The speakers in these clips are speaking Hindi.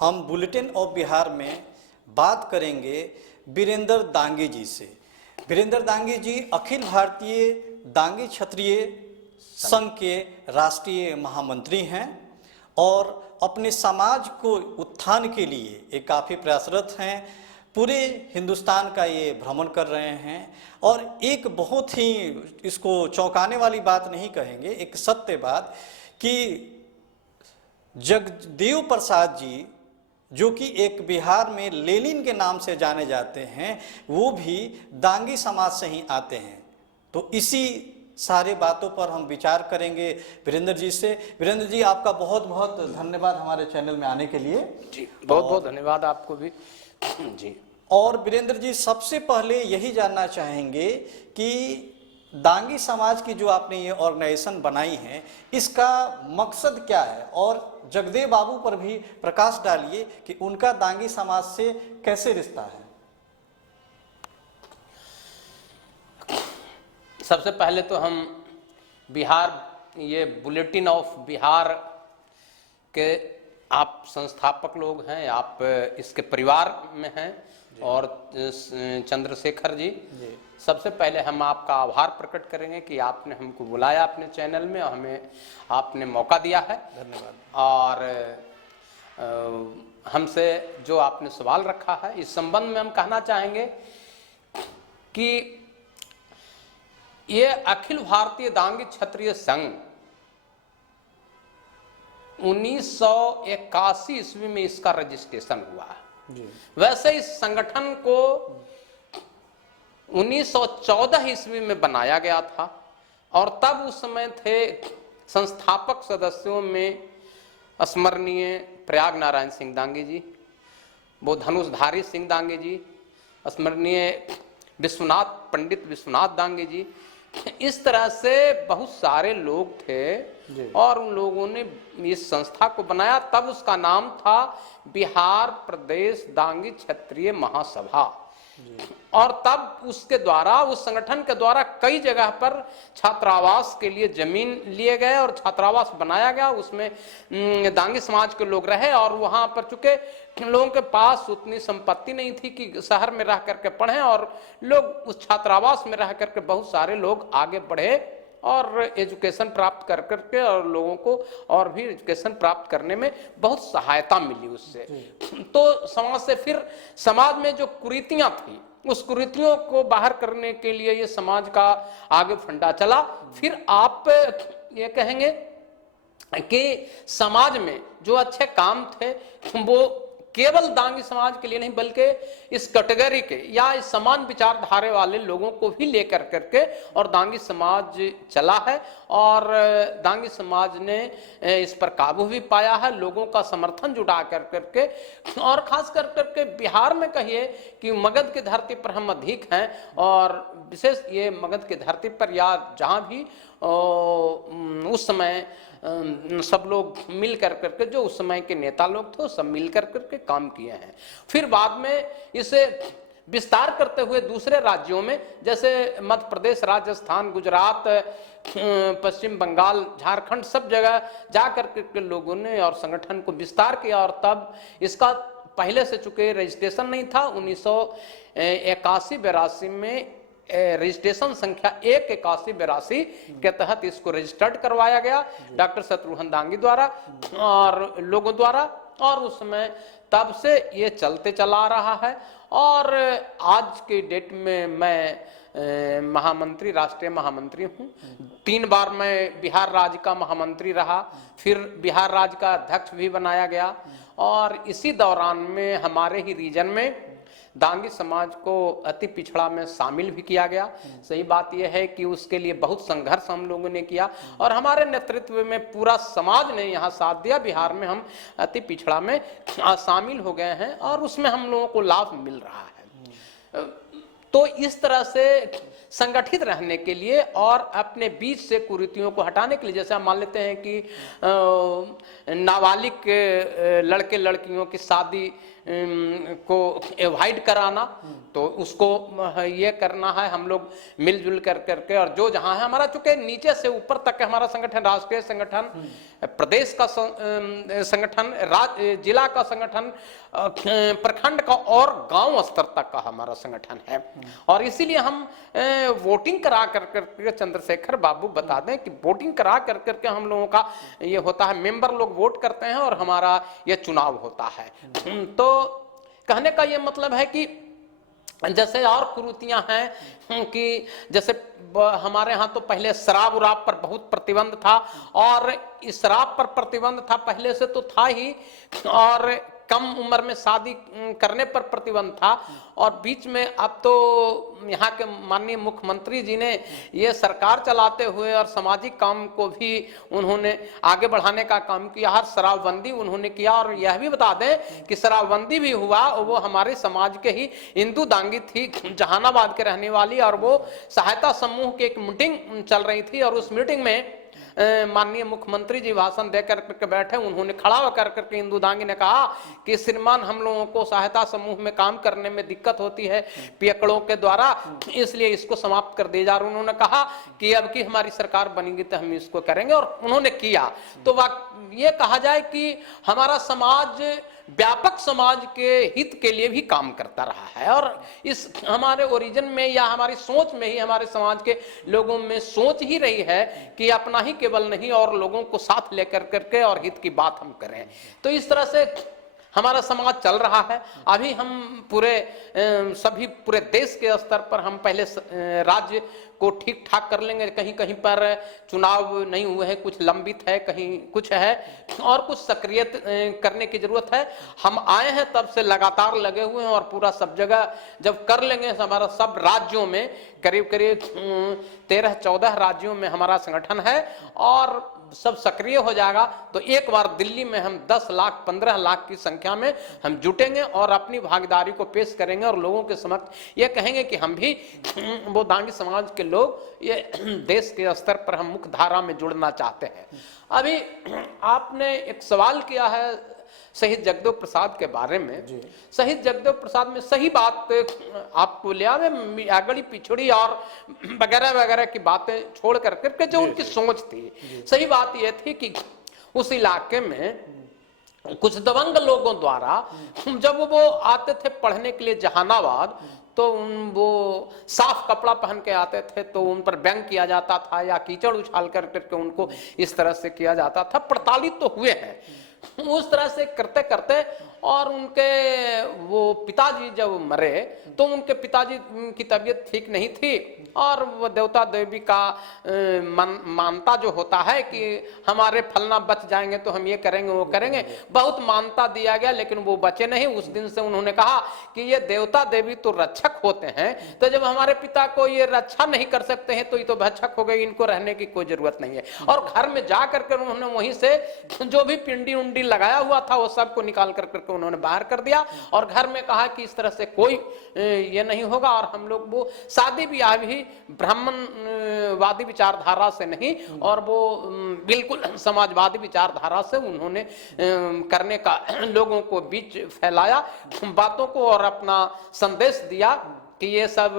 हम बुलेटिन ऑफ बिहार में बात करेंगे वीरेंद्र दांगी जी से। वीरेंद्र दांगी जी अखिल भारतीय दांगी क्षत्रिय संघ के राष्ट्रीय महामंत्री हैं और अपने समाज को उत्थान के लिए ये काफ़ी प्रयासरत हैं। पूरे हिंदुस्तान का ये भ्रमण कर रहे हैं और एक बहुत ही इसको चौंकाने वाली बात नहीं कहेंगे, एक सत्य बात कि जगदेव प्रसाद जी जो कि एक बिहार में लेनिन के नाम से जाने जाते हैं, वो भी दांगी समाज से ही आते हैं। तो इसी सारे बातों पर हम विचार करेंगे वीरेंद्र जी से। वीरेंद्र जी, आपका बहुत बहुत धन्यवाद हमारे चैनल में आने के लिए। जी, बहुत बहुत धन्यवाद आपको भी। जी, और वीरेंद्र जी, सबसे पहले यही जानना चाहेंगे कि दांगी समाज की जो आपने ये ऑर्गेनाइजेशन बनाई है, इसका मकसद क्या है, और जगदेव बाबू पर भी प्रकाश डालिए कि उनका दांगी समाज से कैसे रिश्ता है। सबसे पहले तो हम बिहार, ये बुलेटिन ऑफ बिहार के आप संस्थापक लोग हैं, आप इसके परिवार में हैं, और चंद्रशेखर जी, सबसे पहले हम आपका आभार प्रकट करेंगे कि आपने हमको बुलाया अपने चैनल में और हमें आपने मौका दिया है। धन्यवाद। और हमसे जो आपने सवाल रखा है, इस संबंध में हम कहना चाहेंगे कि ये अखिल भारतीय दांगी क्षत्रिय संघ 1981 ईस्वी में इसका रजिस्ट्रेशन हुआ है। वैसे इस संगठन को 1914 ईस्वी में बनाया गया था और तब उस समय थे संस्थापक सदस्यों में स्मरणीय प्रयाग नारायण सिंह दांगी जी, वो धनुषधारी सिंह दांगी जी, स्मरणीय पंडित विश्वनाथ दांगी जी, इस तरह से बहुत सारे लोग थे और उन लोगों ने इस संस्था को बनाया। तब उसका नाम था बिहार प्रदेश दांगी क्षत्रिय महासभा। और तब उसके द्वारा, उस संगठन के द्वारा कई जगह पर छात्रावास के लिए जमीन लिए गए और छात्रावास बनाया गया, उसमें दांगी समाज के लोग रहे। और वहां पर चूंकि लोगों के पास उतनी संपत्ति नहीं थी कि शहर में रह करके पढ़ें, और लोग उस छात्रावास में रह करके बहुत सारे लोग आगे बढ़े और एजुकेशन प्राप्त कर करके और लोगों को और भी एजुकेशन प्राप्त करने में बहुत सहायता मिली उससे। तो समाज से फिर समाज में जो कुरीतियां थी, उस कुरीतियों को बाहर करने के लिए ये समाज का आगे फंडा चला। फिर आप ये कहेंगे कि समाज में जो अच्छे काम थे वो केवल दांगी समाज के लिए नहीं, बल्कि इस कैटेगरी के या इस समान विचारधारा वाले लोगों को भी लेकर करके और दांगी समाज चला है। और दांगी समाज ने इस पर काबू भी पाया है, लोगों का समर्थन जुटा कर करके। और खास कर करके बिहार में कहिए कि मगध की धरती पर हम अधिक हैं, और विशेष ये मगध की धरती पर या जहाँ भी उस समय सब लोग मिल कर करके, जो उस समय के नेता लोग थे, सब मिल कर करके काम किए हैं। फिर बाद में इसे विस्तार करते हुए दूसरे राज्यों में, जैसे मध्य प्रदेश, राजस्थान, गुजरात, पश्चिम बंगाल, झारखंड, सब जगह जा करके लोगों ने और संगठन को विस्तार किया। और तब इसका पहले से चूंकि रजिस्ट्रेशन नहीं था, 1981-82 में रजिस्ट्रेशन संख्या 18182 के तहत इसको रजिस्टर्ड करवाया गया डॉक्टर शत्रुघ्न दांगी द्वारा और लोगों द्वारा। और उसमें तब से ये चलते चला रहा है। और आज के डेट में मैं महामंत्री, राष्ट्रीय महामंत्री हूँ। 3 बार मैं बिहार राज्य का महामंत्री रहा, फिर बिहार राज्य का अध्यक्ष भी बनाया गया। और इसी दौरान में हमारे ही रीजन में दांगी समाज को अति पिछड़ा में शामिल भी किया गया। सही बात यह है कि उसके लिए बहुत संघर्ष हम लोगों ने किया और हमारे नेतृत्व में पूरा समाज ने यहाँ साथ दिया। बिहार में हम अति पिछड़ा में शामिल हो गए हैं और उसमें हम लोगों को लाभ मिल रहा है। तो इस तरह से संगठित रहने के लिए और अपने बीच से कुरीतियों को हटाने के लिए, जैसे हम मान लेते हैं कि नाबालिग लड़के लड़कियों की शादी को एवॉइड कराना, तो उसको ये करना है हम लोग मिलजुल कर करके। और जो जहां है हमारा, चूंकि नीचे से ऊपर तक हमारा संगठन, राष्ट्रीय संगठन, प्रदेश का संगठन, जिला का संगठन, प्रखंड का और गांव स्तर तक का हमारा संगठन है। और इसीलिए हम वोटिंग करा कर करके, चंद्रशेखर बाबू बता दें कि वोटिंग करा कर करके हम लोगों का ये होता है, मेंबर लोग वोट करते हैं और हमारा ये चुनाव होता है। तो कहने का ये मतलब है कि जैसे और कुरीतियां हैं कि जैसे हमारे यहाँ तो पहले शराब उराब पर बहुत प्रतिबंध था, और इस शराब पर प्रतिबंध था पहले से तो था ही, और कम उम्र में शादी करने पर प्रतिबंध था। और बीच में अब तो यहाँ के माननीय मुख्यमंत्री जी ने ये सरकार चलाते हुए और सामाजिक काम को भी उन्होंने आगे बढ़ाने का काम किया। हर शराबबंदी उन्होंने किया। और यह भी बता दें कि शराबबंदी भी हुआ, वो हमारे समाज के ही इंदू दांगी थी, जहानाबाद के रहने वाली, और वो सहायता समूह की एक मीटिंग चल रही थी। और उस मीटिंग में माननीय मुख्यमंत्री जी भाषण देकर के बैठे, उन्होंने खड़ा होकर के इंदू दांगी ने कहा कि श्रीमान, हम लोगों को सहायता समूह में काम करने में दिक्कत होती है पियकड़ों के द्वारा, इसलिए इसको समाप्त कर दिया जा रहा। उन्होंने कहा कि अब की हमारी सरकार बनेगी तो हम इसको करेंगे, और उन्होंने किया। तो ये कहा जाए कि हमारा समाज व्यापक समाज के हित के लिए भी काम करता रहा है। और इस हमारे ओरिजिन में या हमारी सोच में ही, हमारे समाज के लोगों में सोच ही रही है कि अपना ही केवल नहीं और लोगों को साथ लेकर करके और हित की बात हम करें। तो इस तरह से हमारा समाज चल रहा है। अभी हम सभी पूरे देश के स्तर पर हम पहले राज्य को ठीक ठाक कर लेंगे। कहीं कहीं पर चुनाव नहीं हुए हैं, कुछ लंबित है, कहीं कुछ है, और कुछ सक्रिय करने की जरूरत है। हम आए हैं तब से लगातार लगे हुए हैं, और पूरा सब जगह जब कर लेंगे, हमारा सब राज्यों में करीब करीब 13-14 राज्यों में हमारा संगठन है, और सब सक्रिय हो जाएगा तो एक बार दिल्ली में हम 10 लाख 15 लाख की संख्या में हम जुटेंगे और अपनी भागीदारी को पेश करेंगे, और लोगों के समक्ष ये कहेंगे कि हम भी वो दांगी समाज के लोग ये देश के स्तर पर हम मुख्य धारा में जुड़ना चाहते हैं। अभी आपने एक सवाल किया है शहीद जगदेव प्रसाद के बारे में। शहीद जगदेव प्रसाद में सही बात आपको लिया में अगड़ी पिछड़ी और वगैरह वगैरह की बातें छोड़ करके जो उनकी सोच थी, सही बात यह थी कि उस इलाके में कुछ दबंग लोगों द्वारा जब वो आते थे पढ़ने के लिए जहानाबाद, तो वो साफ कपड़ा पहन के आते थे, तो उन पर व्यंग किया जाता था या कीचड़ उछाल करके उनको इस तरह से किया जाता था। प्रताड़ित तो हुए हैं उस तरह से करते करते, और उनके वो पिताजी जब मरे तो उनके पिताजी की तबीयत ठीक नहीं थी, और वो देवता देवी का मानता जो होता है कि हमारे फलना बच जाएंगे तो हम ये करेंगे वो करेंगे, बहुत मानता दिया गया, लेकिन वो बचे नहीं। उस दिन से उन्होंने कहा कि ये देवता देवी तो रक्षक होते हैं, तो जब हमारे पिता को ये रक्षा नहीं कर सकते हैं तो ये तो भक्षक हो गए, इनको रहने की कोई जरूरत नहीं है। और घर में जा करके उन्होंने वहीं से जो भी पिंडी उंडी लगाया हुआ था वो सबको निकाल करके उन्होंने बाहर कर दिया, और घर में कहा कि इस तरह से कोई ये नहीं होगा। और हम लोग वो शादी ब्याह भी ब्राह्मणवादी विचारधारा से नहीं, और वो बिल्कुल समाजवादी विचारधारा से उन्होंने करने का लोगों को बीच फैलाया बातों को, और अपना संदेश दिया कि ये सब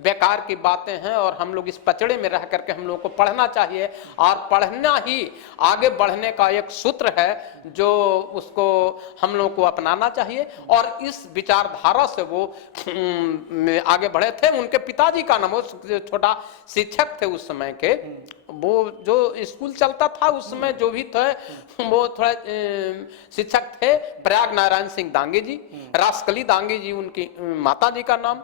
बेकार की बातें हैं, और हम लोग इस पचड़े में रह करके हम लोग को पढ़ना चाहिए, और पढ़ना ही आगे बढ़ने का एक सूत्र है जो उसको हम लोग को अपनाना चाहिए। और इस विचारधारा से वो आगे बढ़े थे। उनके पिताजी का नाम, वो छोटा शिक्षक थे उस समय के, वो जो स्कूल चलता था उस समय जो भी थे वो थोड़ा शिक्षक थे, प्रयाग नारायण सिंह दांगी जी, रासकली दांगी जी उनकी माता जी का नाम।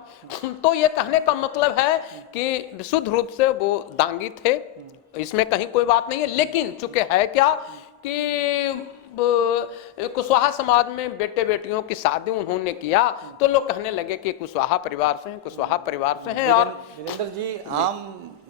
तो ये कहने का मतलब है कि विशुद्ध रूप से वो दांगी थे, इसमें कहीं कोई बात नहीं है। लेकिन चूंकि है क्या कि कुशवाहा समाज में बेटे बेटियों की शादी उन्होंने किया, तो लोग कहने लगे कि कुशवाहा परिवार से हैं, कुशवाहा परिवार से हैं। और वीरेंद्र जी, आम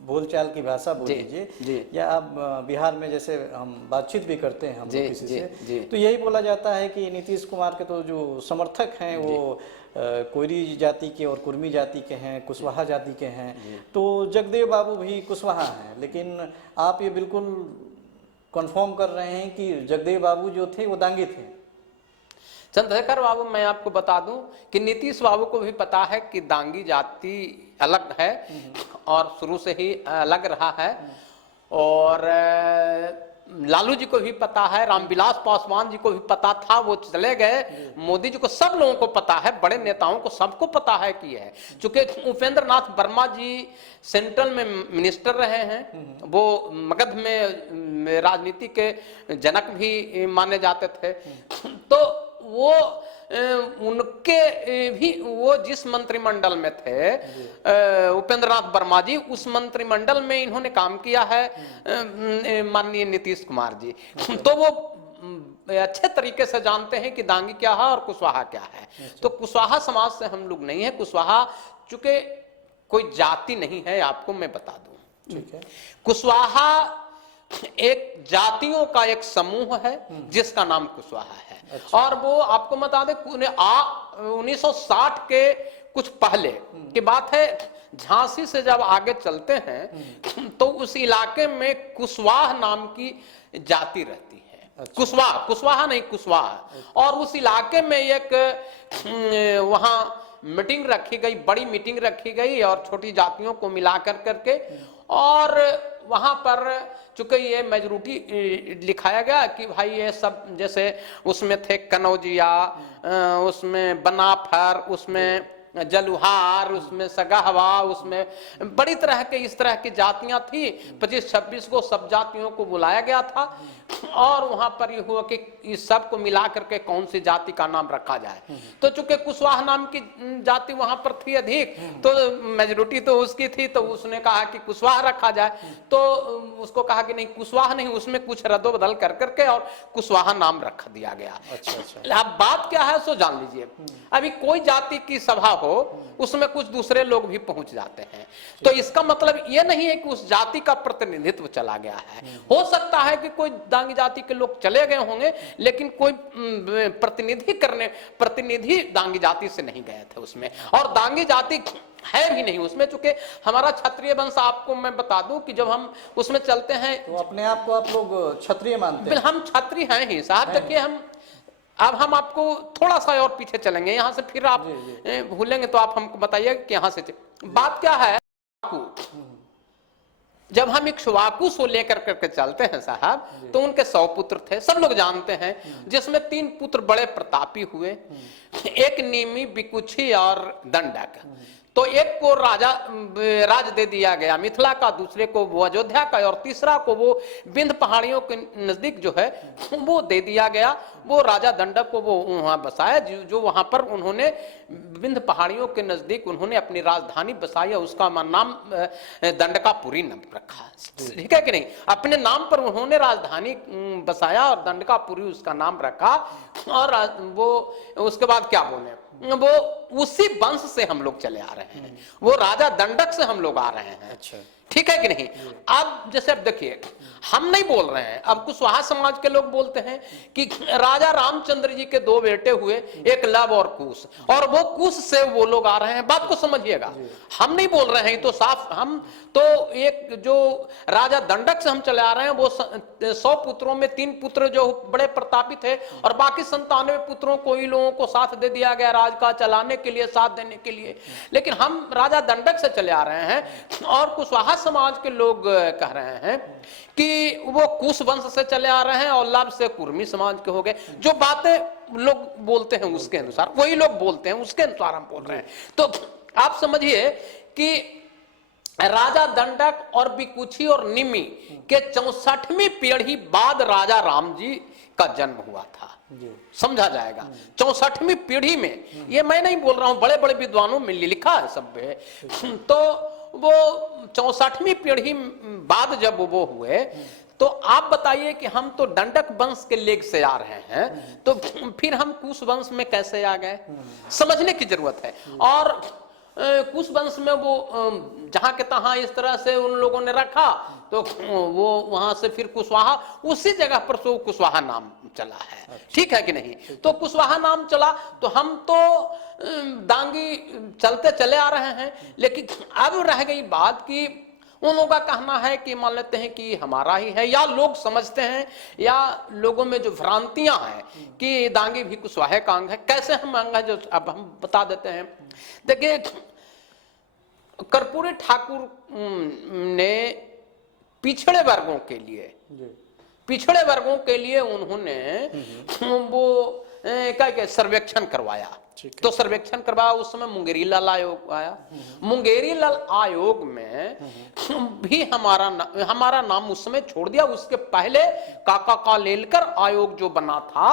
बोलचाल की भाषा बोल लीजिए, या आप बिहार में जैसे हम बातचीत भी करते हैं हम लोग किसी से, तो यही बोला जाता है कि नीतीश कुमार के तो जो समर्थक हैं वो कोयरी जाति के और कुर्मी जाति के हैं, कुशवाहा जाति के हैं, तो जगदेव बाबू भी कुशवाहा हैं। लेकिन आप ये बिल्कुल कंफर्म कर रहे हैं कि जगदेव बाबू जो थे वो दांगी थे। चंद्रशेखर बाबू, मैं आपको बता दूं कि नीतीश बाबू को भी पता है कि दांगी जाति अलग है और शुरू से ही अलग रहा है, और लालू जी को भी पता है, रामविलास पासवान जी को भी पता था, वो चले गए, मोदी जी को, सब लोगों को पता है, बड़े नेताओं को सबको पता है कि है। चूंकि उपेंद्र नाथ वर्मा जी सेंट्रल में मिनिस्टर रहे हैं, वो मगध में राजनीति के जनक भी माने जाते थे, तो वो उनके भी, वो जिस मंत्रिमंडल में थे उपेंद्र नाथ वर्मा जी, उस मंत्रिमंडल में इन्होंने काम किया है माननीय नीतीश कुमार जी, तो वो अच्छे तरीके से जानते हैं कि दांगी क्या है और कुशवाहा क्या है। तो कुशवाहा समाज से हम लोग नहीं है। कुशवाहा चूंकि कोई जाति नहीं है, आपको मैं बता दूं, ठीक है। कुशवाहा एक जातियों का एक समूह है जिसका नाम कुशवाहा है। अच्छा। और वो आपको बता दें 1960 के कुछ पहले की बात है, झांसी से जब आगे चलते हैं तो उस इलाके में कुशवाहा नाम की जाति रहती है। अच्छा। कुशवाहा नहीं, कुशवाहा। और उस इलाके में एक वहां मीटिंग रखी गई, बड़ी मीटिंग रखी गई और छोटी जातियों को मिला करके, और वहां पर चूंकि ये मेजोरिटी लिखाया गया कि भाई ये सब, जैसे उसमें थे कनौजिया, उसमें बनाफर, उसमें जलुहार, उसमें सगाहवा, उसमें बड़ी तरह के इस तरह की जातियां थी, 25-26 को सब जातियों को बुलाया गया था। और वहां पर यह हुआ कि इस सब को मिला करके कौन सी जाति का नाम रखा जाए। तो चूंकि कुशवाहा नाम की जाति वहां पर थी अधिक, तो मेजोरिटी तो उसकी थी, तो उसने कहा कि कुशवाहा रखा जाए। तो उसको कहा कि नहीं, कुशवाहा नहीं, उसमें कुछ रद्दोबदल कर करके और कुशवाहा नाम रख दिया गया। अच्छा। अब बात क्या है सो जान लीजिए। अभी कोई जाति की सभा हो, उसमें कुछ दूसरे लोग भी पहुंच जाते हैं, तो इसका मतलब ये नहीं है कि उस जाति का प्रतिनिधित्व चला गया है। हो सकता है कि कोई दांगी जाति के लोग चले गए होंगे, लेकिन कोई प्रतिनिधि दांगी जाति से नहीं गए थे उसमें, और दांगी जाति है भी नहीं उसमें। चूंकि हमारा क्षत्रिय वंश, आपको मैं बता दूं कि जब हम उसमें चलते हैं, तो अपने आप को आप लोग क्षत्रिय मानते हैं? हम क्षत्रिय हैं ही साहब। देखिए, अब हम आपको थोड़ा सा और पीछे चलेंगे, यहां से फिर आप भूलेंगे तो आप हमको बताइए कि यहां से बात क्या है। जब हम इक्ष्वाकु को लेकर करके चलते हैं साहब, तो उनके 100 पुत्र थे, सब लोग जानते हैं, जिसमें 3 पुत्र बड़े प्रतापी हुए, एक नीमी, बिकुछी और दंडक। तो एक को राज दे दिया गया मिथिला का, दूसरे को वो अयोध्या का, और तीसरा को वो विंध्य पहाड़ियों के नजदीक जो है वो दे दिया गया। वो राजा दंडक को वो वहां बसाया, जो वहां पर उन्होंने विंध्य पहाड़ियों के नजदीक उन्होंने अपनी राजधानी बसाई, उसका नाम दंडकापुरी नाम रखा। ठीक है कि नहीं? अपने नाम पर उन्होंने राजधानी बसाया और दंडकापुरी उसका नाम रखा। और वो उसके बाद क्या बोले, वो उसी वंश से हम लोग चले आ रहे हैं, वो राजा दंडक से हम लोग आ रहे हैं। अच्छा, ठीक है कि नहीं? अब जैसे अब देखिए, हम नहीं बोल रहे हैं, अब कुशवाहा समाज के लोग बोलते हैं कि राजा रामचंद्र जी के 2 बेटे हुए, एक लव और कुश, और वो कुश से वो लोग आ रहे हैं। बात को समझिएगा, हम नहीं बोल रहे हैं तो साफ, हम तो एक जो राजा दंडक से हम चले आ रहे हैं, वो 100 पुत्रों में 3 पुत्र जो बड़े प्रतापी थे, और बाकी 97 पुत्रों को ही लोगों को साथ दे दिया गया राज का चलाने के लिए, साथ देने के लिए। लेकिन हम राजा दंडक से चले आ रहे हैं, और कुशवाहा समाज के लोग कह रहे हैं कि वो कुश वंश से चले आ रहे हैं, और लव से कुर्मी समाज के हो गए। जो बातें लोग बोलते हैं उसके अनुसार, वही लोग बोलते हैं, उसके अनुसार हम बोल रहे हैं। तो आप समझिए कि राजा दंडक और बिकुछी और निमि के 64वीं पीढ़ी बाद राजा राम जी का जन्म हुआ था। समझा जाएगा, 64वीं पीढ़ी में, ये मैं नहीं बोल रहा हूं, बड़े बड़े विद्वानों में लिखा है सब है। तो वो 64वीं पीढ़ी बाद जब वो हुए, तो आप बताइए कि हम तो दंडक वंश के लेग से आ रहे हैं, तो फिर हम कुश वंश में कैसे आ गए, समझने की जरूरत है। और कुश वंश में वो जहां के तहां इस तरह से उन लोगों ने रखा, तो वो वहां से फिर कुशवाहा, उसी जगह पर सो कुशवाहा नाम चला है। ठीक है कि नहीं? तो कुशवाहा नाम चला, तो हम तो दांगी चलते चले आ रहे हैं। लेकिन अब रह गई बात कि उन लोगों का कहना है कि मान लेते हैं कि हमारा ही है, या लोग समझते हैं, या लोगों में जो भ्रांतियां हैं कि दांगी भी कुशवाहा का अंग है। कैसे हम अंग है, जो अब हम बता देते हैं। देखिए, कर्पूरी ठाकुर ने पिछड़े वर्गों के लिए, पिछड़े वर्गों के लिए उन्होंने वो क्या सर्वेक्षण करवाया। तो सर्वेक्षण करवाया, उस समय मुंगेरी लाल आयोग आया। मुंगेरी लाल आयोग में भी हमारा नाम उस समय छोड़ दिया। उसके पहले काका कालेलकर आयोग जो बना था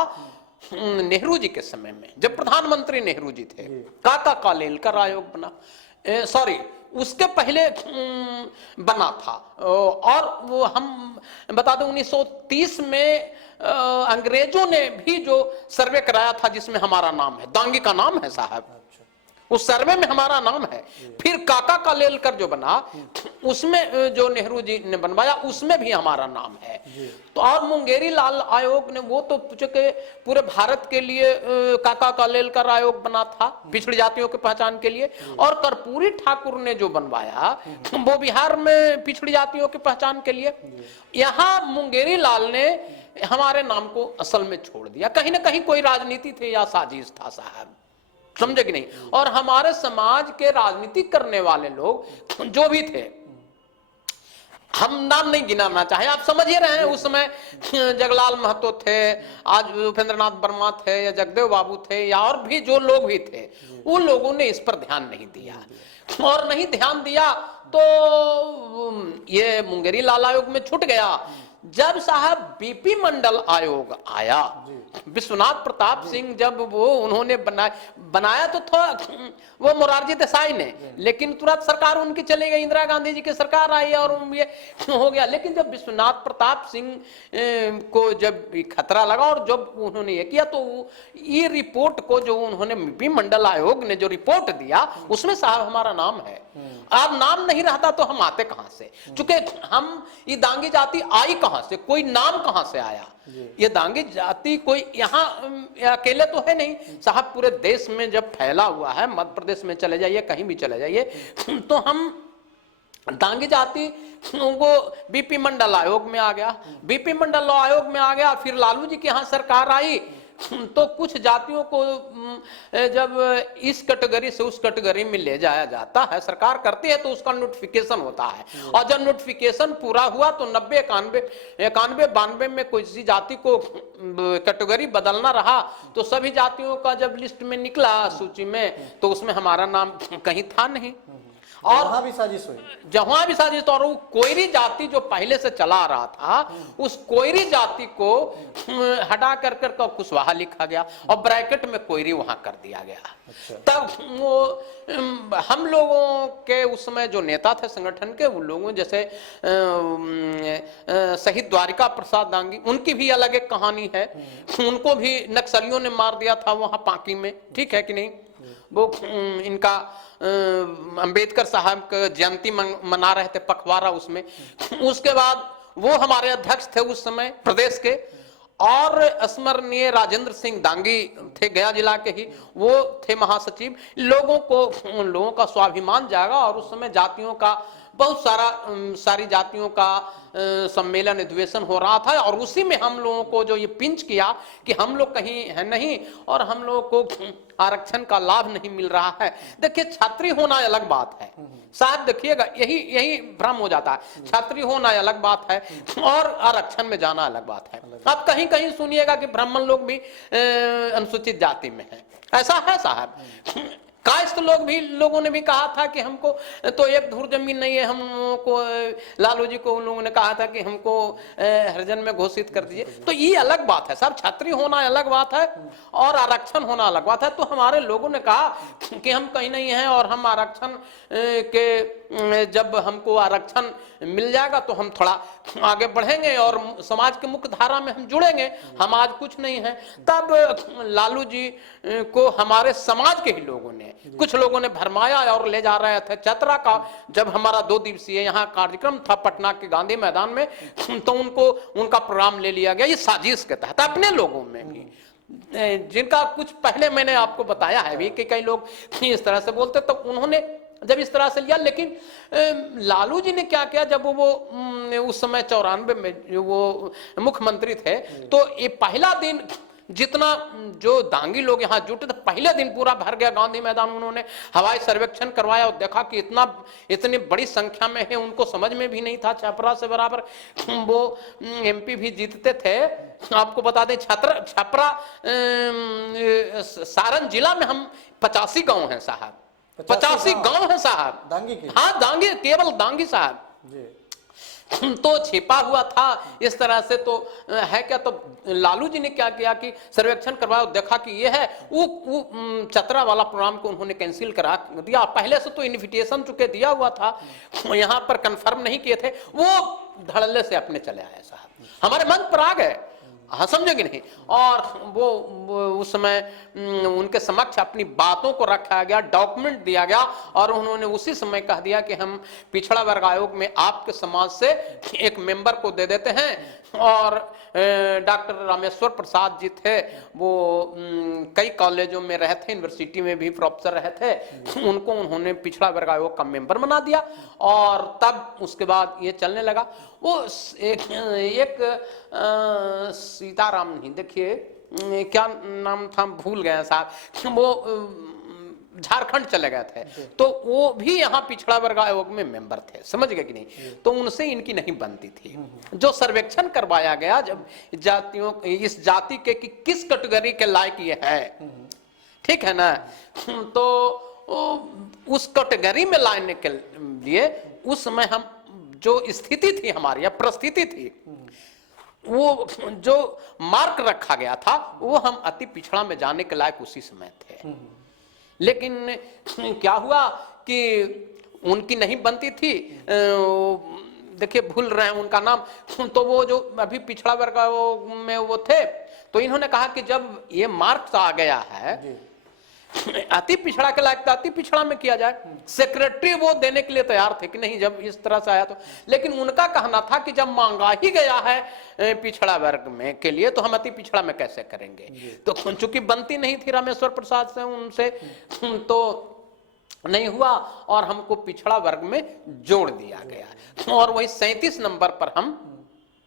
नेहरू जी के समय में, जब प्रधानमंत्री नेहरू जी थे, काका कालेलकर आयोग बना, सॉरी उसके पहले बना था। और वो हम बता दें 1930 में अंग्रेजों ने भी जो सर्वे कराया था जिसमें हमारा नाम है, दांगी का नाम है साहब, उस सर्वे में हमारा नाम है। फिर काका कालेलकर जो बना, उसमें जो नेहरू जी ने बनवाया, उसमें भी हमारा नाम है। तो और मुंगेरी लाल आयोग ने, वो तो चूंकि पूरे भारत के लिए काका कालेलकर आयोग बना था पिछड़ी जातियों की पहचान के लिए, और कर्पूरी ठाकुर ने जो बनवाया वो बिहार में पिछड़ी जातियों की पहचान के लिए। यहाँ मुंगेरी लाल ने हमारे नाम को असल में छोड़ दिया। कहीं ना कहीं कोई राजनीति थी या साजिश था साहब, समझे कि नहीं। और हमारे समाज के राजनीति करने वाले लोग जो भी थे, हम नाम नहीं गिनाना चाहे, आप समझ ही रहे हैं, उस समय जगलाल महतो थे, आज उपेंद्रनाथ वर्मा थे, या जगदेव बाबू थे, या और भी जो लोग भी थे, उन लोगों ने इस पर ध्यान नहीं दिया। और नहीं ध्यान दिया तो ये मुंगेरी लाल आयोग में छूट गया। जब साहब बीपी मंडल आयोग आया, विश्वनाथ प्रताप सिंह जब वो उन्होंने बनाया तो था वो मोरारजी देसाई ने, लेकिन तुरंत सरकार उनकी चली गई, इंदिरा गांधी जी की सरकार आई और ये हो गया। लेकिन जब विश्वनाथ प्रताप सिंह को जब खतरा लगा और जब उन्होंने ये किया, तो ये रिपोर्ट को जो उन्होंने बीपी मंडल आयोग ने जो रिपोर्ट दिया, उसमें साहब हमारा नाम है। अब नाम नहीं रहता तो हम आते कहां से, चूंकि हम ये दांगी जाति आई कहां से, कोई नाम कहां से आया। ये दांगी जाति कोई यहाँ अकेले तो है नहीं साहब, पूरे देश में जब फैला हुआ है, मध्य प्रदेश में चले जाइए, कहीं भी चले जाइए, तो हम दांगी जाति को बीपी मंडल आयोग में आ गया, बीपी मंडल आयोग में आ गया। फिर लालू जी की यहाँ सरकार आई तो कुछ जातियों को जब इस कैटेगरी से उस कैटेगरी में ले जाया जाता है, सरकार करती है, तो उसका नोटिफिकेशन होता है। और जब नोटिफिकेशन पूरा हुआ तो 90, 91, 92 में कोई सी जाति को कैटेगरी बदलना रहा, तो सभी जातियों का जब लिस्ट में निकला सूची में, तो उसमें हमारा नाम कहीं था नहीं। और वहां भी साजिश हुई, जहां भी साजिश। तो और वो कोयरी जाति जो पहले से चला रहा था, उस कोयरी जाति को हटा कर कुशवाहा लिखा गया और ब्रैकेट में कोयरी वहां कर दिया गया। अच्छा। तब वो हम लोगों के उस समय जो नेता थे संगठन के, उन लोगों जैसे शहीद द्वारिका प्रसाद दांगी, उनकी भी अलग एक कहानी है। उनको भी नक्सलियों ने मार दिया था वहां पांकी में, ठीक है कि नहीं। वो इनका अंबेडकर साहब का जयंती मना रहे थे पखवाड़ा, उसमें उसके बाद वो हमारे अध्यक्ष थे उस समय प्रदेश के, और स्मरणीय राजेंद्र सिंह दांगी थे, गया जिला के ही, वो थे महासचिव। लोगों का स्वाभिमान जागा और उस समय जातियों का बहुत सारी जातियों का सम्मेलन अधिवेशन हो रहा था, और उसी में हम लोगों को जो ये पिंच किया कि हम लोग कहीं है नहीं और हम लोगों को आरक्षण का लाभ नहीं मिल रहा है। देखिए, छात्री होना अलग बात है साहब, देखिएगा, यही भ्रम हो जाता है। छात्री होना अलग बात है और आरक्षण में जाना अलग बात है। आप कहीं कहीं सुनिएगा कि ब्राह्मण लोग भी अनुसूचित जाति में है, ऐसा है साहब। कायस्थ लोगों ने भी कहा था कि हमको तो एक धूर जमीन नहीं है, हमको लालू जी को उन लोगों ने कहा था कि हमको हरिजन में घोषित कर दीजिए। तो ये अलग बात है साहब, छात्री होना अलग बात है और आरक्षण होना अलग बात है। तो हमारे लोगों ने कहा कि हम कहीं नहीं हैं और हम आरक्षण के, जब हमको आरक्षण मिल जाएगा तो हम थोड़ा आगे बढ़ेंगे और समाज के मुख्य धारा में हम जुड़ेंगे, हम आज कुछ नहीं है। तब लालू जी को हमारे समाज के ही लोगों ने, कुछ लोगों ने भरमाया और ले जा रहे थे चतरा का। जब हमारा 2 दिवसीय यहाँ कार्यक्रम था पटना के गांधी मैदान में, तो उनका प्रोग्राम ले लिया गया, ये साजिश के तहत। अपने लोगों में भी जिनका कुछ पहले मैंने आपको बताया है भी कि कई लोग इस तरह से बोलते, तो उन्होंने जब इस तरह से लिया। लेकिन लालू जी ने क्या किया, जब वो उस समय 94 में जो वो मुख्यमंत्री थे, तो ये पहला दिन जितना जो दांगी लोग यहाँ जुटे थे, पहले दिन पूरा भर गया गांधी मैदान। उन्होंने हवाई सर्वेक्षण करवाया और देखा कि इतनी बड़ी संख्या में है, उनको समझ में भी नहीं था। छपरा से बराबर वो एमपी भी जीतते थे। आपको बता दें, छपरा सारण जिला में हम 85 गांव हैं साहब, 85 गांव हैं साहब दांगी के। हाँ, दांगी, केवल दांगी साहब जी। तो छिपा हुआ था इस तरह से। तो है क्या, तो लालू जी ने क्या किया कि सर्वेक्षण करवाया, देखा कि ये है। वो चतरा वाला प्रोग्राम को उन्होंने कैंसिल करा दिया। पहले से तो इनविटेशन चुके दिया हुआ था, यहाँ पर कंफर्म नहीं किए थे, वो धड़ल्ले से अपने चले आए साहब, हमारे मंच पर आ गए। हाँ, समझेंगे नहीं। और वो उस समय उनके समक्ष अपनी बातों को रखा गया, डॉक्यूमेंट दिया गया, और उन्होंने उसी समय कह दिया कि हम पिछड़ा वर्ग आयोग में आपके समाज से एक मेंबर को दे देते हैं। और डॉक्टर रामेश्वर प्रसाद जी थे, वो कई कॉलेजों में रहे थे, यूनिवर्सिटी में भी प्रोफेसर रहे थे, उनको उन्होंने पिछड़ा वर्ग आयोग का मेंबर बना दिया। और तब उसके बाद ये चलने लगा। वो एक सीताराम नहीं, देखिए क्या नाम था, भूल गए साहब, वो झारखंड चले गए थे, तो वो भी यहाँ पिछड़ा वर्ग आयोग में मेंबर थे, समझ गए कि नहीं। तो उनसे इनकी नहीं बनती थी। जो सर्वेक्षण करवाया गया, जब जातियों, इस जाति के कि किस कैटेगरी के लायक ये है, ठीक है ना, तो उस कैटेगरी में लाने के लिए उस समय हम जो स्थिति थी हमारी या परिस्थिति थी, वो जो मार्क रखा गया था, वो हम अति पिछड़ा में जाने के लायक उसी समय थे। लेकिन क्या हुआ कि उनकी नहीं बनती थी, देखिए भूल रहे हैं उनका नाम, तो वो जो अभी पिछड़ा वर्ग में वो थे, तो इन्होंने कहा कि जब ये मार्क्स आ गया है, अति पिछड़ा के लायक तो अति पिछड़ा में किया जाए। सेक्रेटरी वो देने के लिए तैयार थे कि नहीं, जब इस तरह से आया तो। लेकिन उनका कहना था कि जब मांगा ही गया है पिछड़ा वर्ग में के लिए, तो हम अति पिछड़ा में कैसे करेंगे। तो चूंकि बनती नहीं थी रामेश्वर प्रसाद से उनसे, तो नहीं हुआ और हमको पिछड़ा वर्ग में जोड़ दिया गया। और वही 37 नंबर पर हम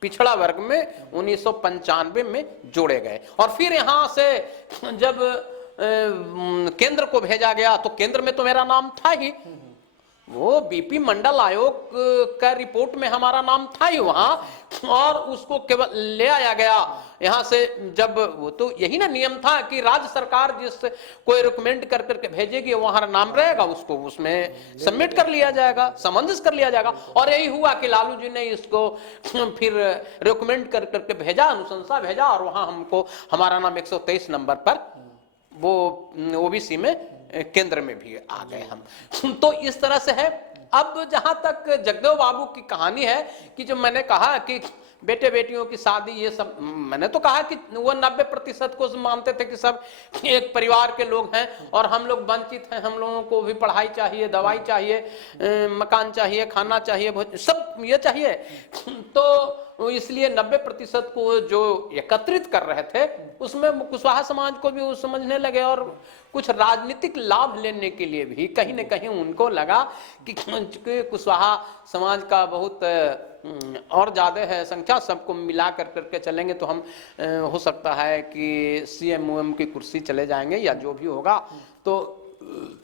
पिछड़ा वर्ग में 1995 में जोड़े गए। और फिर यहां से जब केंद्र को भेजा गया, तो केंद्र में तो मेरा नाम था ही, वो बीपी मंडल आयोग का रिपोर्ट में हमारा नाम था ही वहां, और उसको केवल ले आया गया यहां से। जब वो तो यही ना नियम था कि राज्य सरकार जिस कोई रिकमेंड कर करके भेजेगी, वहां नाम रहेगा, उसको उसमें सबमिट कर लिया जाएगा, सामंजस्य कर लिया जाएगा। और यही हुआ कि लालू जी ने इसको फिर रिकमेंड कर करके भेजा, अनुशंसा भेजा, और वहां हमको हमारा नाम 123 नंबर पर वो ओबीसी में केंद्र में भी आ गए हम। तो इस तरह से है। अब जहां तक जगदेव बाबू की कहानी है, कि जो मैंने कहा कि बेटे बेटियों की शादी, ये सब, मैंने तो कहा कि वो 90% को मानते थे कि सब एक परिवार के लोग हैं और हम लोग वंचित हैं, हम लोगों को भी पढ़ाई चाहिए, दवाई चाहिए, मकान चाहिए, खाना चाहिए, सब ये चाहिए। तो इसलिए 90% को जो एकत्रित कर रहे थे, उसमें कुशवाहा समाज को भी वो समझने लगे, और कुछ राजनीतिक लाभ लेने के लिए भी कहीं न कहीं उनको लगा कि कुशवाहा समाज का बहुत और ज्यादा है संख्या, सबको मिला कर करके चलेंगे तो हम हो सकता है कि सीएम की कुर्सी चले जाएंगे या जो भी होगा। तो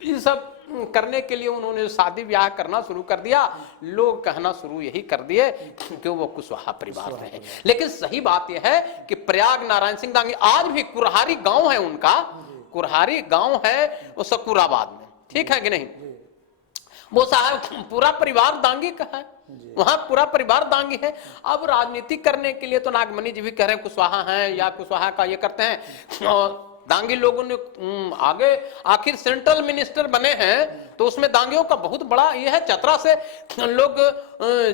ये सब करने के लिए उन्होंने शादी ब्याह करना शुरू कर दिया। लोग कहना शुरू यही कर दिए कि वो कुशवाहा परिवार से है। लेकिन सही बात यह है कि प्रयाग नारायण सिंह दांगी, आज भी कुरहारी गांव है उनका, कुरहारी गांव है वो सकुराबाद में, ठीक है कि नहीं। वो साहब पूरा परिवार दांगी का है, वहां पूरा परिवार दांगी है। अब राजनीति करने के लिए तो नागमणि जी भी कह रहे हैं कुशवाहा हैं या कुशवाहा का ये करते हैं, और दांगी लोगों ने आगे आखिर सेंट्रल मिनिस्टर बने हैं, तो उसमें दांगियों का बहुत बड़ा ये है। चतरा से लोग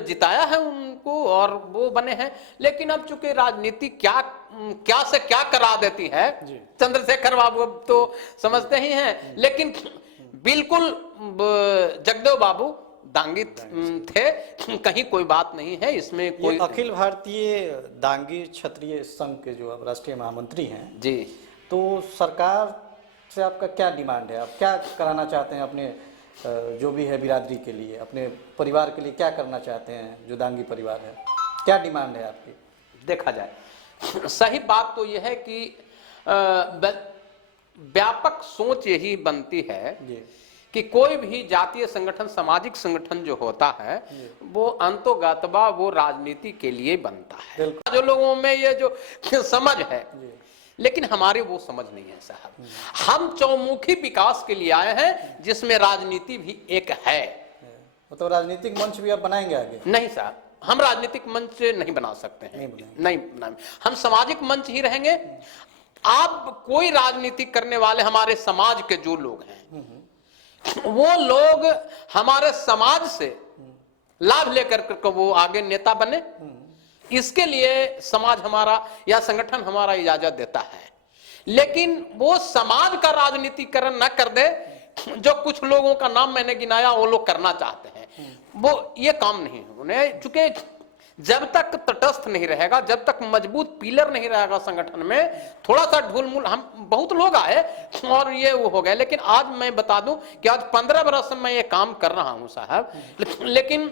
जिताया है उनको और वो बने हैं। लेकिन अब चूंकि राजनीति क्या से क्या करा देती है, चंद्रशेखर बाबू तो समझते ही हैं। लेकिन बिल्कुल जगदेव बाबू दांगी थे, कहीं कोई बात नहीं है इसमें। कोई अखिल भारतीय दांगी क्षत्रिय संघ के जो अब राष्ट्रीय महामंत्री हैं जी, तो सरकार से आपका क्या डिमांड है, आप क्या कराना चाहते हैं अपने जो भी है बिरादरी के लिए, अपने परिवार के लिए क्या करना चाहते हैं? जो दांगी परिवार है, क्या डिमांड है आपकी? देखा जाए सही बात तो यह है कि व्यापक सोच यही बनती है जी कि कोई भी जातीय संगठन, सामाजिक संगठन जो होता है वो अंतोगतवा वो राजनीति के लिए बनता है। जो लोगों में ये जो समझ है, लेकिन हमारी वो समझ नहीं है साहब। हम चौमुखी विकास के लिए आए हैं जिसमें राजनीति भी एक है। मतलब राजनीतिक मंच भी आप बनाएंगे आगे? नहीं साहब, हम राजनीतिक मंच नहीं बना सकते हैं, नहीं, हम सामाजिक मंच ही रहेंगे। आप कोई राजनीति करने वाले हमारे समाज के जो लोग हैं, वो लोग हमारे समाज से लाभ लेकर के वो आगे नेता बने, इसके लिए समाज हमारा या संगठन हमारा इजाजत देता है। लेकिन वो समाज का राजनीतिकरण न कर दे, जो कुछ लोगों का नाम मैंने गिनाया वो लोग करना चाहते हैं, वो ये काम नहीं है उन्हें। चूंकि जब तक तटस्थ नहीं रहेगा, जब तक मजबूत पिलर नहीं रहेगा संगठन में, थोड़ा सा ढूलमूल, हम बहुत लोग आए और ये वो हो गए। लेकिन आज मैं बता दूं कि आज 15 बरस से मैं ये काम कर रहा हूं साहब, लेकिन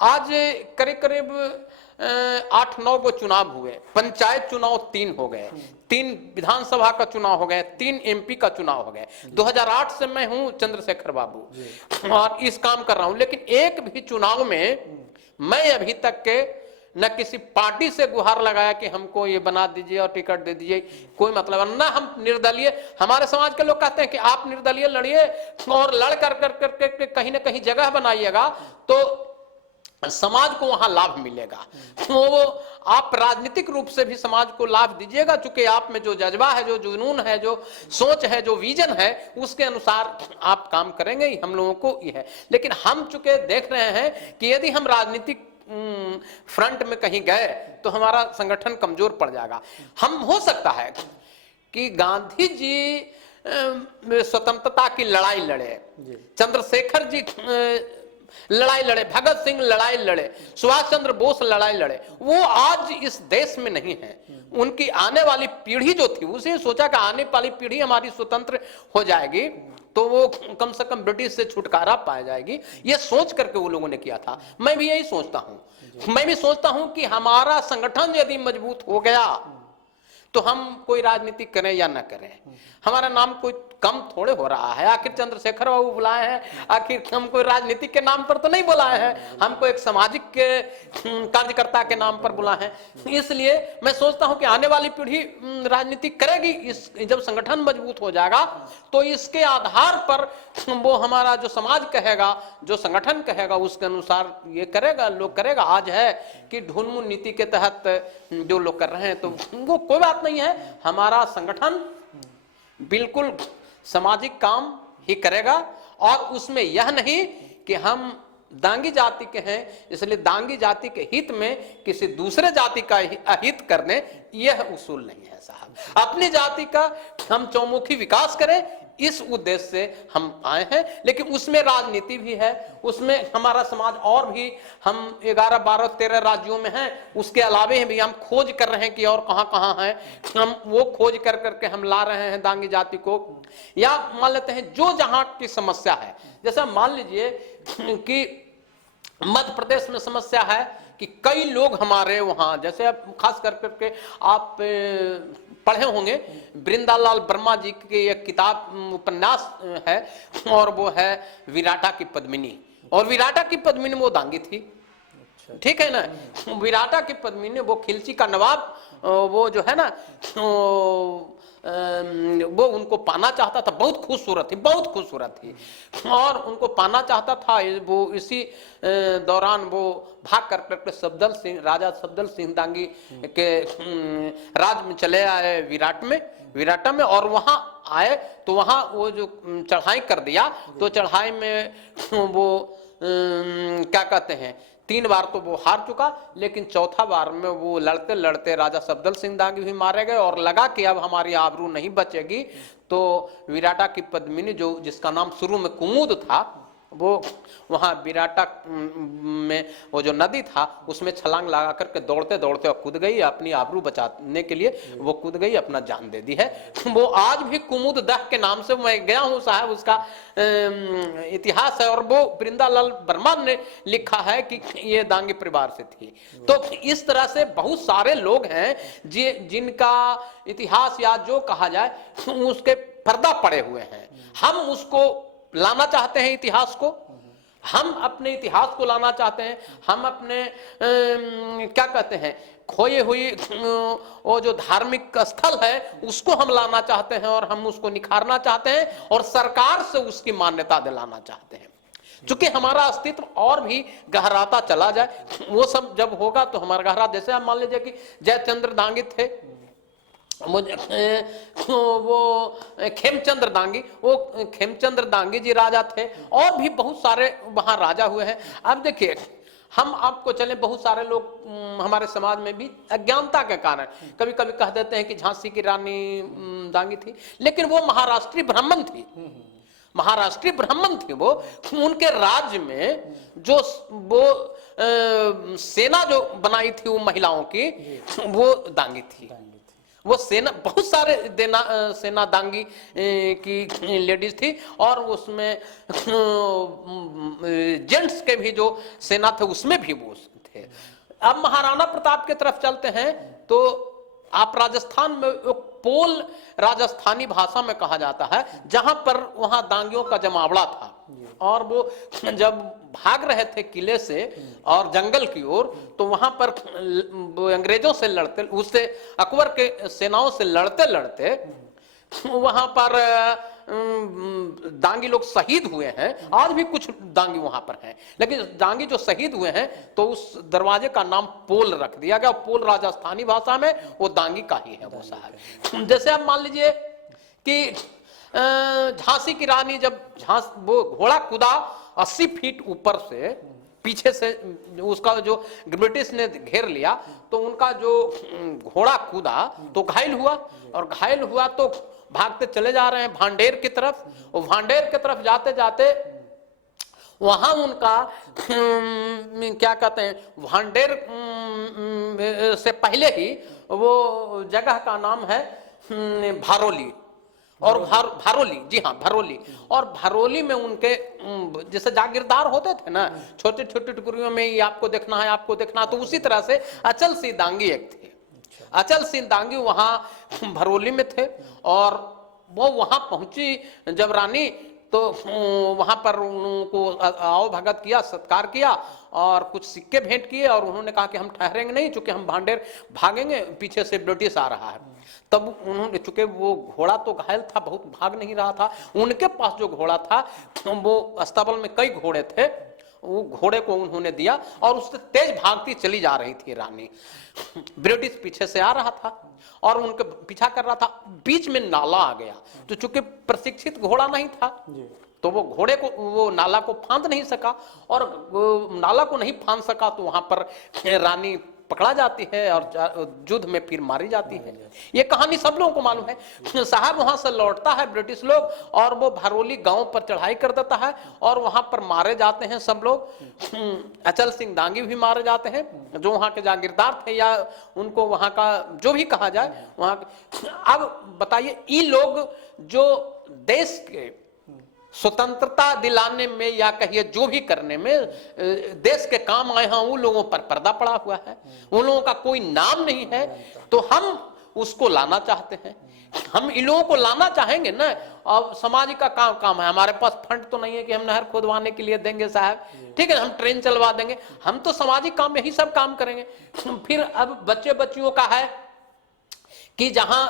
आज करीब करीब 8-9 को चुनाव हुए, पंचायत चुनाव 3 हो गए, 3 विधानसभा का चुनाव हो गए, 3 MP का चुनाव हो गए। 2008 से मैं हूं चंद्रशेखर बाबू और इस काम कर रहा हूं। लेकिन एक भी चुनाव में मैं अभी तक के न किसी पार्टी से गुहार लगाया कि हमको ये बना दीजिए और टिकट दे दीजिए, कोई मतलब ना। हम निर्दलीय, हमारे समाज के लोग कहते हैं कि आप निर्दलीय लड़िए और लड़ कर कर कहीं ना कहीं जगह बनाइएगा तो समाज को वहां लाभ मिलेगा। तो वो आप राजनीतिक रूप से भी समाज को लाभ दीजिएगा, चूंकि आप में जो जज्बा है, जो जुनून है, जो सोच है, जो विजन है, उसके अनुसार आप काम करेंगे। हम लोगों को ये है। लेकिन हम चूंकि देख रहे हैं कि यदि हम राजनीतिक फ्रंट में कहीं गए तो हमारा संगठन कमजोर पड़ जाएगा। हम हो सकता है कि गांधी जी स्वतंत्रता की लड़ाई लड़े, चंद्रशेखर जी लड़ाई लड़े, भगत सिंह लड़ाई लड़े, सुभाष चंद्र बोस लड़ाई लड़े, वो आज इस देश में नहीं है। उनकी आने वाली पीढ़ी जो थी, उसे सोचा कि आने वाली पीढ़ी हमारी स्वतंत्र हो जाएगी तो वो कम से कम ब्रिटिश से छुटकारा पा जाएगी, ये सोच करके वो लोगों ने किया था। मैं भी यही सोचता हूं। मैं भी सोचता हूं कि हमारा संगठन यदि मजबूत हो गया तो हम कोई राजनीति करें या ना करें, हमारा नाम कोई कम थोड़े हो रहा है। आखिर चंद्रशेखर बाबू बुलाए हैं, आखिर हम कोई राजनीतिक के नाम पर तो नहीं बुलाए हैं, हमको एक सामाजिक के कार्यकर्ता के नाम पर बुलाए हैं। इसलिए मैं सोचता हूं कि आने वाली पीढ़ी राजनीति करेगी। इस जब संगठन मजबूत हो जाएगा तो इसके आधार पर वो हमारा जो समाज कहेगा, जो संगठन कहेगा, उसके अनुसार ये करेगा, लोग करेगा। आज है कि ढुलमुल नीति के तहत जो लोग कर रहे हैं तो वो कोई बात नहीं है। हमारा संगठन बिल्कुल सामाजिक काम ही करेगा और उसमें यह नहीं कि हम दांगी जाति के हैं इसलिए दांगी जाति के हित में किसी दूसरे जाति का अहित करने, यह उसूल नहीं है साहब। अपनी जाति का हम चौमुखी विकास करें, इस उद्देश्य से हम आए हैं। लेकिन उसमें राजनीति भी है, उसमें हमारा समाज और भी, हम 11, 12, 13 राज्यों में हैं, उसके अलावे भी हम खोज कर रहे हैं कि और कहां कहां है। हम वो खोज कर करके हम ला रहे हैं दांगी जाति को। या मान लेते हैं जो जहां की समस्या है, जैसा मान लीजिए कि मध्य प्रदेश में समस्या है कि कई लोग हमारे वहां, जैसे अब खास करके आप पढ़े होंगे, वृंदालाल वर्मा जी की एक किताब उपन्यास है और वो है विराटा की पद्मिनी। और विराटा की पद्मिनी वो दांगी थी, ठीक है ना। विराटा की पद्मिनी वो खिलची का नवाब, वो जो है ना वो उनको पाना चाहता था। बहुत खूबसूरत थी, बहुत खूबसूरत थी और उनको पाना चाहता था। वो इसी दौरान वो भाग कर सफदर सिंह, राजा सफदर सिंह दांगी के राज में चले आए विराटा में। और वहां आए तो वहां वो जो चढ़ाई कर दिया, तो चढ़ाई में वो क्या कहते हैं, 3 बार तो वो हार चुका, लेकिन चौथा बार में वो लड़ते लड़ते राजा सफदर सिंह दांगी भी मारे गए। और लगा कि अब हमारी आबरू नहीं बचेगी, तो विराटा की पद्मिनी, जो जिसका नाम शुरू में कुमुद था, वो वहाँ बिराटा में वो जो नदी था उसमें छलांग लगा करके दौड़ते दौड़ते और कूद गई, अपनी आबरू बचाने के लिए वो कूद गई, अपना जान दे दी है। वो आज भी कुमुद दह के नाम से मैं गया हूँ साहब, उसका इतिहास है, और वो वृंदालाल वर्मा ने लिखा है कि ये दांगी परिवार से थी। तो इस तरह से बहुत सारे लोग हैं जिनका इतिहास या जो कहा जाए उसके पर्दा पड़े हुए हैं। हम उसको लाना चाहते हैं, इतिहास को, हम अपने इतिहास को लाना चाहते हैं, हम अपने क्या कहते हैं खोए हुई वो जो धार्मिक स्थल है उसको हम लाना चाहते हैं, और हम उसको निखारना चाहते हैं, और सरकार से उसकी मान्यता दिलाना चाहते हैं। चूंकि हमारा अस्तित्व और भी गहराता चला जाए, वो सब जब होगा तो हमारा गहरा, जैसे आप मान लीजिए कि जयचंद्र दांगी थे, वो खेमचंद्र दांगी, वो खेमचंद्र दांगी जी राजा थे, और भी बहुत सारे वहां राजा हुए हैं। अब देखिए, हम आपको चले, बहुत सारे लोग हमारे समाज में भी अज्ञानता के कारण कभी कभी कह देते हैं कि झांसी की रानी दांगी थी, लेकिन वो महाराष्ट्रीय ब्राह्मण थी, महाराष्ट्रीय ब्राह्मण थी वो। उनके राज्य में जो वो सेना जो बनाई थी वो महिलाओं की, वो दांगी थी। वो सेना, बहुत सारे सेना दांगी की लेडीज थी, और उसमें जेंट्स के भी जो सेना थे उसमें भी वो थे। अब महाराणा प्रताप की तरफ चलते हैं तो आप राजस्थान में पोल राजस्थानी भाषा में कहा जाता है, जहां पर वहां दांगियों का जमावड़ा था, और वो जब भाग रहे थे किले से और जंगल की ओर, तो वहां पर अंग्रेजों से लड़ते, उससे अकबर के सेनाओं से लड़ते लड़ते वहां पर दांगी लोग शहीद हुए हैं। आज भी कुछ दांगी वहां पर हैं, लेकिन दांगी जो शहीद हुए हैं तो उस दरवाजे का नाम पोल रख दिया गया। पोल राजस्थानी भाषा में वो दांगी का ही है वो साहब। जैसे आप मान लीजिए कि झांसी की रानी जब वो घोड़ा कूदा 80 फीट ऊपर से, पीछे से उसका जो ब्रिटिश ने घेर लिया, तो उनका जो घोड़ा कूदा तो घायल हुआ, और घायल हुआ तो भागते चले जा रहे हैं भांडेर की तरफ, और भांडेर की तरफ जाते जाते वहां उनका क्या कहते हैं, भांडेर से पहले ही वो जगह का नाम है भारोली, और भारोली, जी हाँ भारोली, और भारोली में उनके जैसे जागीरदार होते थे ना, छोटे छोटे टुकड़ियों में, ये आपको देखना है, आपको देखना, तो उसी तरह से अचल सिंह दांगी एक थे। अचल सिंह दांगी वहां भरोली में थे, और वो वहां पहुंची जब रानी, तो वहां पर उनको आओ भगत किया, सत्कार किया, और कुछ सिक्के भेंट किए, और उन्होंने कहा कि हम ठहरेंगे नहीं, चूंकि हम भांडेर भागेंगे, पीछे से ब्रिटिश आ रहा है। तब उन्होंने, चूंकि वो घोड़ा तो घायल था, बहुत भाग नहीं रहा था, उनके पास जो घोड़ा था वो अस्तबल में कई घोड़े थे, वो घोड़े को उन्होंने दिया, और उससे तेज भागती चली जा रही थी रानी। ब्रिटिश पीछे से आ रहा था और उनके पीछा कर रहा था, बीच में नाला आ गया, तो चूंकि प्रशिक्षित घोड़ा नहीं था तो वो घोड़े को, वो नाला को फांद नहीं सका, और नाला को नहीं फांद सका तो वहां पर रानी पकड़ा जाती है और युद्ध में फिर मारी जाती है। ये कहानी सब लोगों को मालूम है साहब। वहां से लौटता है ब्रिटिश लोग, और वो भरोली गांव पर चढ़ाई कर देता है, और वहां पर मारे जाते हैं सब लोग। अचल सिंह दांगी भी मारे जाते हैं, जो वहां के जागीरदार थे, या उनको वहां का जो भी कहा जाए वहां। अब बताइए, ये लोग जो देश के स्वतंत्रता दिलाने में, या कहिए जो भी करने में देश के काम आए हैं, उन लोगों पर पर्दा पड़ा हुआ है, उन लोगों का कोई नाम नहीं है, तो हम उसको लाना चाहते हैं। हम इन लोगों को लाना चाहेंगे ना। अब समाज का काम है, हमारे पास फंड तो नहीं है कि हम नहर खोदवाने के लिए देंगे साहब, ठीक है, हम ट्रेन चलवा देंगे, हम तो सामाजिक काम यही सब काम करेंगे। फिर अब बच्चे बच्चियों का है कि जहां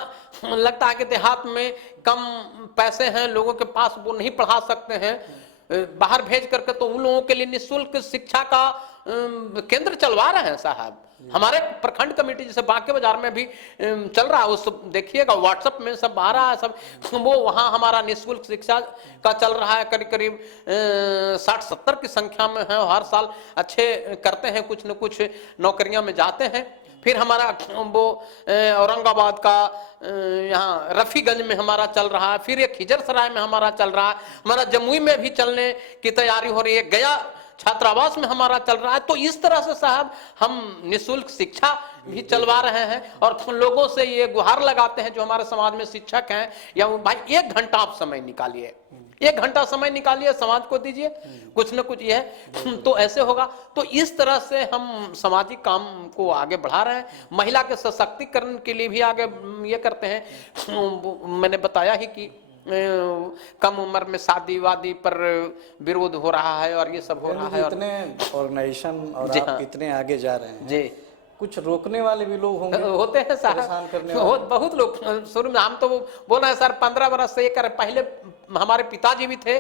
लगता है कि देहात में कम पैसे हैं लोगों के पास, वो नहीं पढ़ा सकते हैं, बाहर भेज करके, तो उन लोगों के लिए निःशुल्क शिक्षा का केंद्र चलवा रहे हैं साहब। हमारे प्रखंड कमेटी जैसे बांके बाजार में भी चल रहा है, उस देखिएगा व्हाट्सएप में सब आ रहा है सब, वो वहां हमारा निःशुल्क शिक्षा का चल रहा है। करीब करीब 60-70 की संख्या में है, हर साल अच्छे करते हैं, कुछ न कुछ नौकरियां में जाते हैं। फिर हमारा वो औरंगाबाद का यहाँ रफीगंज में हमारा चल रहा है, फिर ये खिजरसराय में हमारा चल रहा है, हमारा जमुई में भी चलने की तैयारी हो रही है, गया छात्रावास में हमारा चल रहा है। तो इस तरह से साहब हम निःशुल्क शिक्षा भी चलवा रहे हैं और लोगों से ये गुहार लगाते हैं जो हमारे समाज में शिक्षक हैं, या भाई 1 घंटा आप समय निकालिए, 1 घंटा समय निकालिए, समाज को दीजिए, कुछ न कुछ ये है तो ऐसे होगा। तो इस तरह से हम सामाजिक काम को आगे बढ़ा रहे हैं। महिला के सशक्तिकरण के लिए भी आगे ये करते हैं। मैंने बताया ही कि कम उम्र में शादी वादी पर विरोध हो रहा है और ये सब हो रहा है। इतने ऑर्गेनाइजेशन और आप इतने आगे जा रहे हैं जी, कुछ रोकने वाले भी लोग होंगे, होते हैं परेशान करने साहब, बहुत लोग। शुरू में हम तो बोल रहे हैं सर 15 बरस से ये कर, पहले हमारे पिताजी भी थे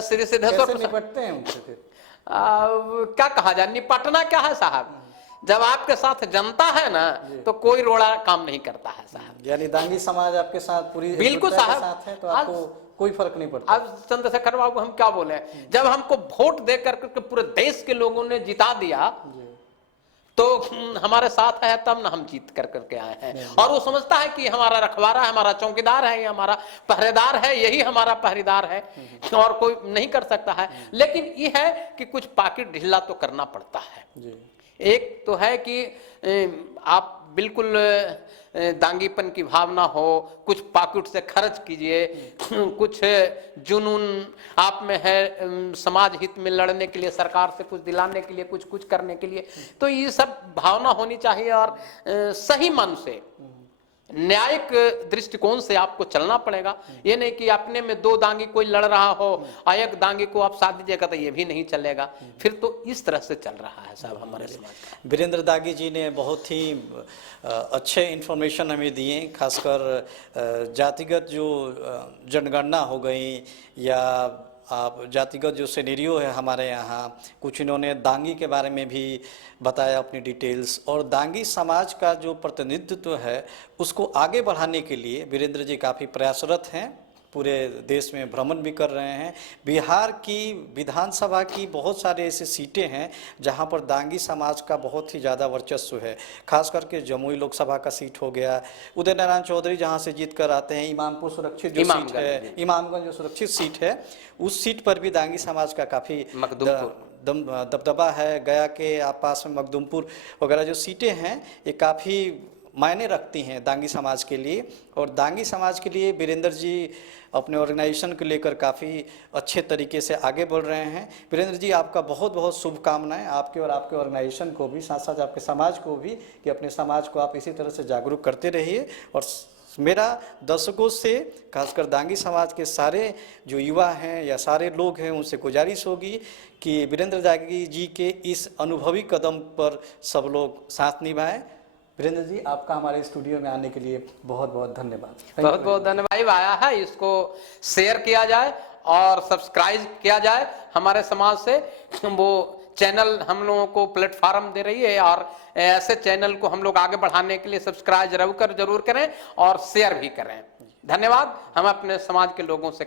श्री सिद्धेश्वर। कैसे निपटते हैं उनसे फिर? क्या कहा जाए, निपटना क्या है साहब, जब आपके साथ जनता है ना तो कोई रोड़ा काम नहीं करता है साहब। यानी दांगी समाज आपके साथ पूरी बिल्कुल एकजुटता के साहब, साथ है, तो आपको कोई फर्क नहीं पड़ता। अब चंद्रशेखर बाबू हम क्या बोले, जब हमको वोट दे करके पूरे देश के लोगों ने जिता दिया तो हमारे साथ है, तब ना हम जीत कर करके आए हैं। और वो समझता है कि हमारा रखवारा है, हमारा चौकीदार है, ये हमारा पहरेदार है, यही हमारा पहरेदार है और कोई नहीं कर सकता है। लेकिन ये है कि कुछ पाकिट ढीला तो करना पड़ता है जी। एक तो है कि आप बिल्कुल दांगीपन की भावना हो, कुछ पॉकेट से खर्च कीजिए, कुछ जुनून आप में है समाज हित में लड़ने के लिए, सरकार से कुछ दिलाने के लिए, कुछ कुछ करने के लिए, तो ये सब भावना होनी चाहिए। और सही मन से न्यायिक दृष्टिकोण से आपको चलना पड़ेगा। ये नहीं कि अपने में 2 दांगी कोई लड़ रहा हो और एक दांगी को आप साथ दीजिएगा तो ये भी नहीं चलेगा। फिर तो इस तरह से चल रहा है साहब हमारे समाज का। वीरेंद्र दागी जी ने बहुत ही अच्छे इन्फॉर्मेशन हमें दिए, खासकर जातिगत जो जनगणना हो गई या आप जातिगत जो सिनेरियो है हमारे यहाँ, कुछ इन्होंने दांगी के बारे में भी बताया अपनी डिटेल्स, और दांगी समाज का जो प्रतिनिधित्व है उसको आगे बढ़ाने के लिए वीरेंद्र जी काफ़ी प्रयासरत हैं, पूरे देश में भ्रमण भी कर रहे हैं। बिहार की विधानसभा की बहुत सारे ऐसे सीटें हैं जहां पर दांगी समाज का बहुत ही ज़्यादा वर्चस्व है, खास करके जमुई लोकसभा का सीट हो गया, उदय नारायण चौधरी जहां से जीत कर आते हैं, इमामपुर सुरक्षित जो सीट है, इमामगंज जो सुरक्षित सीट है, उस सीट पर भी दांगी समाज का काफ़ी दबदबा है। गया के आसपास में मखदुमपुर वगैरह जो सीटें हैं ये काफ़ी मायने रखती हैं दांगी समाज के लिए, और दांगी समाज के लिए वीरेंद्र जी अपने ऑर्गेनाइजेशन को लेकर काफ़ी अच्छे तरीके से आगे बढ़ रहे हैं। वीरेंद्र जी, आपका बहुत बहुत शुभकामनाएं, आपके और आपके ऑर्गेनाइजेशन को भी, साथ साथ आपके समाज को भी, कि अपने समाज को आप इसी तरह से जागरूक करते रहिए। और मेरा दर्शकों से, खासकर दांगी समाज के सारे जो युवा हैं या सारे लोग हैं, उनसे गुजारिश होगी कि वीरेंद्र दागी जी के इस अनुभवी कदम पर सब लोग साथ निभाएं। वीरेंद्र जी, आपका हमारे स्टूडियो में आने के लिए बहुत बहुत धन्यवाद। बहुत बहुत धन्यवाद आया है, इसको शेयर किया जाए और सब्सक्राइब किया जाए हमारे समाज से। वो चैनल हम लोगों को प्लेटफॉर्म दे रही है और ऐसे चैनल को हम लोग आगे बढ़ाने के लिए सब्सक्राइब जरूर करें और शेयर भी करें। धन्यवाद। हम अपने समाज के लोगों से